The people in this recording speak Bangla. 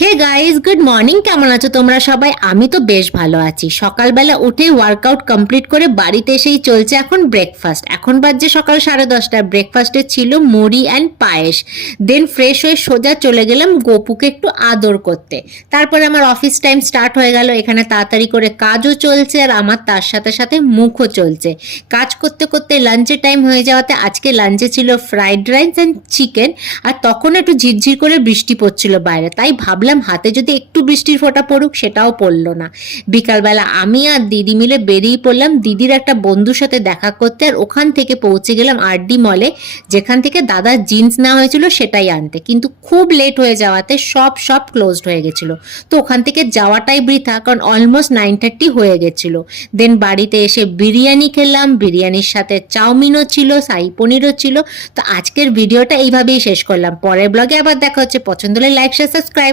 Hey guys, good morning. কেমন আছো তোমরা সবাই? আমি তো বেশ ভালো আছি। সকালবেলা উঠে ওয়ার্কআউট কমপ্লিট করে বাড়িতে এসেই চলছে এখন ব্রেকফাস্ট। এখন বাজছে সকাল 10:30। ব্রেকফাস্টে ছিল মুড়ি অ্যান্ড পায়েস। দেন ফ্রেশ হয়ে সোজা চলে গেলাম গোপুকে একটু আদর করতে। তারপরে আমার অফিস টাইম স্টার্ট হয়ে গেল। এখানে তাড়াতাড়ি করে কাজও চলছে আর আমার তার সাথে সাথে মুখও চলছে। কাজ করতে করতে লাঞ্চের টাইম হয়ে যাওয়াতে আজকে লাঞ্চে ছিল ফ্রাইড রাইস অ্যান্ড চিকেন। আর তখন একটু ঝিরঝির করে বৃষ্টি পড়ছিল বাইরে, তাই ভাবলাম হাতে যদি একটু বৃষ্টির ফোঁটা পড়ুক, সেটাও পড়লো না। বিকালবেলা আমি আর দিদি মিলে বেরিয়ে পড়লাম দিদির একটা বন্ধুর সাথে দেখা করতে, আর ওখান থেকে পৌঁছে গেলাম আরডি মলে, যেখান থেকে দাদার জিন্স নেওয়া হয়েছিল সেটাই আনতে। কিন্তু খুব লেট হয়ে যাওয়াতে সব ক্লোজড হয়ে গেছিল। তো ওখান থেকে যাওয়াটাই বৃথা, কারণ অলমোস্ট 9:30 হয়ে গেছিল। দেন বাড়িতে এসে বিরিয়ানি খেলাম, বিরিয়ানির সাথে চাউমিনও ছিল, শাহী পনিরও ছিল। তো আজকের ভিডিওটা এইভাবেই শেষ করলাম। পরের ব্লগে আবার দেখা হচ্ছে। পছন্দ হলে লাইক শেয়ার সাবস্ক্রাইব।